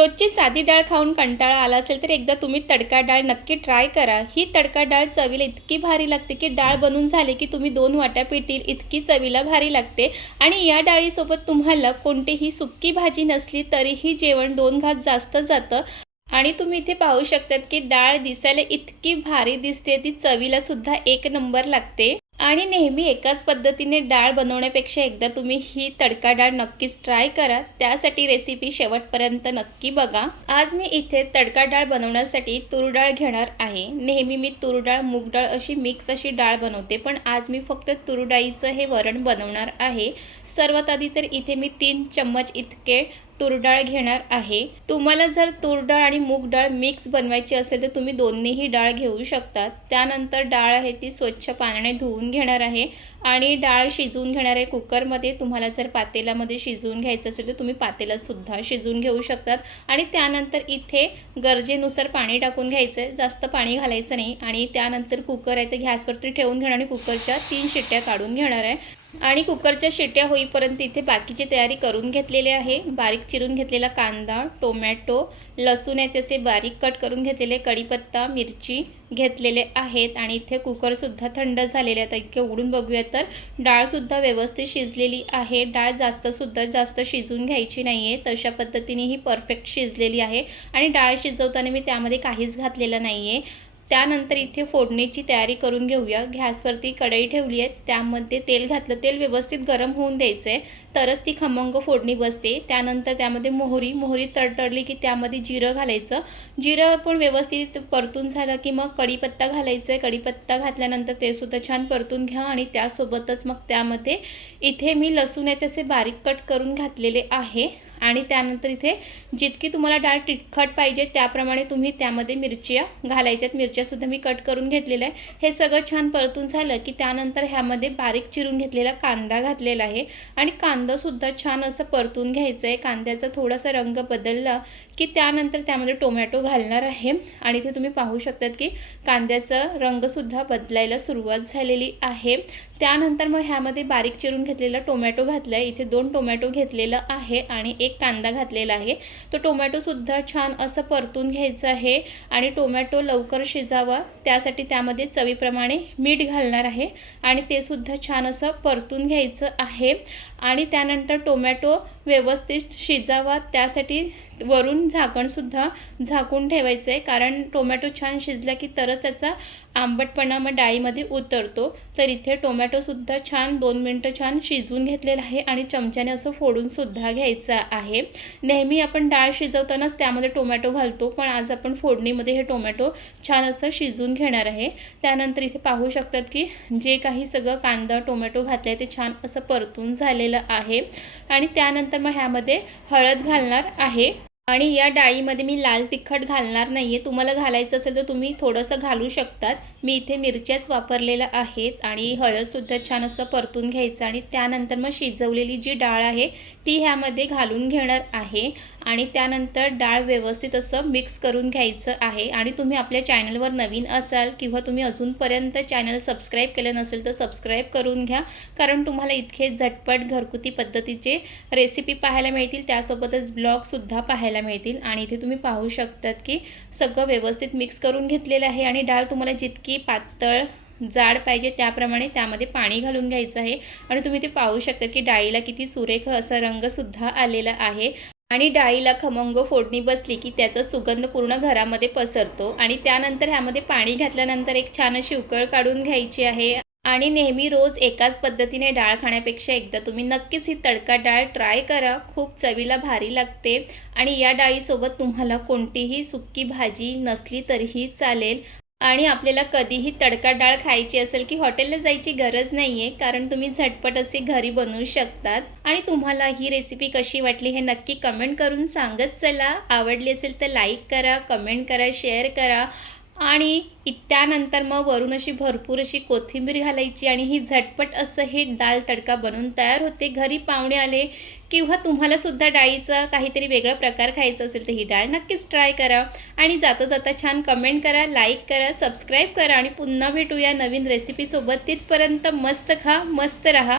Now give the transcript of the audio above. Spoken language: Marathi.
रोजची साधी डाळ खाऊन कंटाळा आला असेल तर एकदा तुम्ही तडका डाळ नक्की ट्राय करा। ही तडका डाळ चवीला इतकी भारी लागते की डाळ बनून झाले की तुम्ही 2 वाट्या पितील इतकी चवीला भारी लागते। आणि या डाळीसोबत तुम्हाला कोणतीही सुक्की भाजी नसली तरीही जेवण 2 घास जास्त जातं। आणि तुम्ही इथे पाहू शकतात की डाळ दिसायला इतकी भारी दिसते, ती चवीला सुद्धा एक नंबर लागते। आणि नेहमी एकाच पद्धतीने डाळ बनवण्यापेक्षा एकदा तुम्ही ही तडका डाळ नक्कीच ट्राय करा। त्यासाठी रेसिपी शेवटपर्यंत नक्की बघा। आज मी इथे तडका डाळ बनवण्यासाठी तूर डाळ घेणार आहे। नेहमी मी तूर डाळ, मूग डाळ अशी मिक्स अशी डाळ बनवते, पण आज मी फक्त तूर डाळीचं हे वरण बनवणार आहे। सर्वात आधी तर इथे मी 3 चम्मच इतके तूर डाळ घेणार आहे। तुम्हाला जर तूर डाळ आणि मूग डाळ मिक्स बनवायची असेल तर तुम्ही दोन्हीही डाळ घेऊ शकता। त्यानंतर डाळ आहे ती स्वच्छ पाण्याने धुवून घेणार आहे आणि डाळ शिजवून घेणार आहे कुकरमध्ये। तुम्हाला जर पातेल्यामध्ये शिजवून घ्यायचं असेल तर तुम्ही पातेल्यात सुद्धा शिजवून घेऊ शकतात। आणि त्यानंतर इथे गरजेनुसार पाणी टाकून घ्यायचं आहे, जास्त पाणी घालायचं नाही। आणि त्यानंतर कुकर आहे ते गॅसवरती ठेवून घेणार आणि कुकरच्या 3 शिट्ट्या काढून घेणार आहे। आणि कुकरच्या शिट्ट्या होईपर्यंत इथे बाकीची तयारी करून घेतलेली आहे। बारीक चिरून घेतलेला कांदा, टोमॅटो, लसूण आहे त्याचे बारीक कट करून घेतलेले, कढीपत्ता, मिरची घेतलेले आहेत। आणि इथे कुकरसुद्धा थंड झालेले आहे। इतके उघडून बघूया तर डाळसुद्धा व्यवस्थित शिजलेली आहे। डाळ जास्त शिजून घ्यायची नाही आहे, तशा पद्धतीने ही परफेक्ट शिजलेली आहे। आणि डाळ शिजवताना मी त्यामध्ये काहीच घातलेलं नाही आहे। त्यानंतर इथे फोडणीची तयारी करून घेऊया। गॅसवरती कढई ठेवली आहे, त्यामध्ये तेल घातलं। तेल व्यवस्थित गरम होऊन द्यायचं आहे, तरच ती खमंग फोडणी बसते। त्यानंतर त्यामध्ये मोहरी तडतडली की त्यामध्ये जिरं घालायचं। जिरं पण व्यवस्थित परतून झालं की मग कढीपत्ता घालायचं आहे। कढीपत्ता घातल्यानंतर ते सुद्धा छान परतून घ्या। आणि त्यासोबतच मग त्यामध्ये इथे मी लसूण आहे तसे बारीक कट करून घातलेले आहे। आणि त्यानंतर इथे जितकी तुम्हाला डाळ तिखट पाहिजे त्याप्रमाणे तुम्ही त्यामध्ये मिरच्या घालायच्यात। मिरच्यासुद्धा मी कट करून घेतलेल्या आहे। हे सगळं छान परतून झालं की त्यानंतर ह्यामध्ये बारीक चिरून घेतलेला कांदा घातलेला आहे आणि कांदासुद्धा छान असं परतून घ्यायचं आहे। कांद्याचा थोडासा रंग बदलला की त्यानंतर त्यामध्ये टोमॅटो घालणार आहे। आणि इथे तुम्ही पाहू शकतात की कांद्याचा रंगसुद्धा बदलायला सुरुवात झालेली आहे। त्यानंतर मग ह्यामध्ये बारीक चिरून घेतलेला टोमॅटो घातला आहे। इथे 2 टोमॅटो घेतलेला आहे आणि 1 कांदा घातलेला आहे। तो टोमॅटोसुद्धा छान असं परतून घ्यायचं आहे आणि टोमॅटो लवकर शिजावा त्यासाठी त्यामध्ये चवीप्रमाणे मीठ घालणार आहे आणि ते सुद्धा छान असं परतून घ्यायचं आहे। आणि त्यानंतर टोमॅटो व्यवस्थित शिजावा त्यासाठी वरून झाकणसुद्धा झाकून ठेवायचं आहे, कारण टोमॅटो छान शिजला की तरच त्याचा आंबटपणा मग डाळीमध्ये उतरतो। तर इथे टोमॅटोसुद्धा छान 2 मिनटं छान शिजवून घेतलेलं आहे आणि चमच्याने असं फोडूनसुद्धा घ्यायचं आहे। नेहमी आपण डाळ शिजवतानाच त्यामध्ये टोमॅटो घालतो, पण आज आपण फोडणीमध्ये हे टोमॅटो छान असं शिजवून घेणार आहे। त्यानंतर इथे पाहू शकतात की जे काही सगळं कांदा टोमॅटो घातलं आहे ते छान असं परतून झालेलं आहे। आणि त्यानंतर मग ह्यामध्ये हळद घालणार आहे। आणि या डाळीमध्ये मी लाल तिखट घालणार नाही आहे, तुम्हाला घालायचं असेल तर तुम्ही थोडंसं घालू शकतात। मी इथे मिरच्याच वापरलेल्या आहेत। आणि हळदसुद्धा छान असं परतून घ्यायचं आणि त्यानंतर मग शिजवलेली जी डाळ आहे ती ह्यामध्ये घालून घेणार आहे। आणि त्यानंतर डाळ व्यवस्थित असं मिक्स करून घ्यायचं आहे। आणि तुम्ही आपल्या चॅनलवर नवीन असाल किंवा तुम्ही अजूनपर्यंत चॅनल सबस्क्राईब केलं नसेल तर सबस्क्राईब करून घ्या, कारण तुम्हाला इतके झटपट घरगुती पद्धतीचे रेसिपी पाहायला मिळतील, त्यासोबतच ब्लॉगसुद्धा पाहायला मिळतील। आणि इथे तुम्ही पाहू शकतात की सगळं व्यवस्थित मिक्स करून घेतलेलं आहे। आणि डाळ तुम्हाला जितकी पातळ जाड पाहिजे त्याप्रमाणे त्यामध्ये पाणी घालून घ्यायचं आहे। आणि तुम्ही ते पाहू शकता की डाळीला किती सुरेख असा रंगसुद्धा आलेला आहे। आणि डाळीला खमंग फोडणी बसली की त्याचा सुगंध पूर्ण घरामध्ये पसरतो। आणि त्यानंतर ह्यामध्ये पाणी घातल्यानंतर एक छान अशी उकळ काढून घ्यायची आहे। आणि नेहमी रोज एकाच पद्धतीने डाळ खाण्यापेक्षा एकदा तुम्ही नक्कीच ही तडका डाळ ट्राय करा, खूप चवीला भारी लागते। आणि या डाळीसोबत तुम्हाला कोणतीही सुक्की भाजी नसली तरीही चालेल। आणि आपल्याला कधीही तडका डाळ खायची असेल की हॉटेलला जायची गरज नाही आहे, कारण तुम्ही झटपट असे घरी बनवू शकतात। आणि तुम्हाला ही रेसिपी कशी वाटली हे नक्की कमेंट करून सांगत चला। आवडली असेल तर लाईक करा, कमेंट करा, शेअर करा। आणि त्यानंतर मग वरून अशी भरपूर अशी कोथिंबीर घालायची आणि ही झटपट असं हे डाळ तडका बनून तयार होते। घरी पाहुणे आले किंवा तुम्हालासुद्धा डाळीचा काहीतरी वेगळा प्रकार खायचा असेल तर ही डाळ नक्कीच ट्राय करा। आणि जाता छान कमेंट करा, लाईक करा, सबस्क्राईब करा आणि पुन्हा भेटूया नवीन रेसिपीसोबत। तिथपर्यंत मस्त खा, मस्त रहा।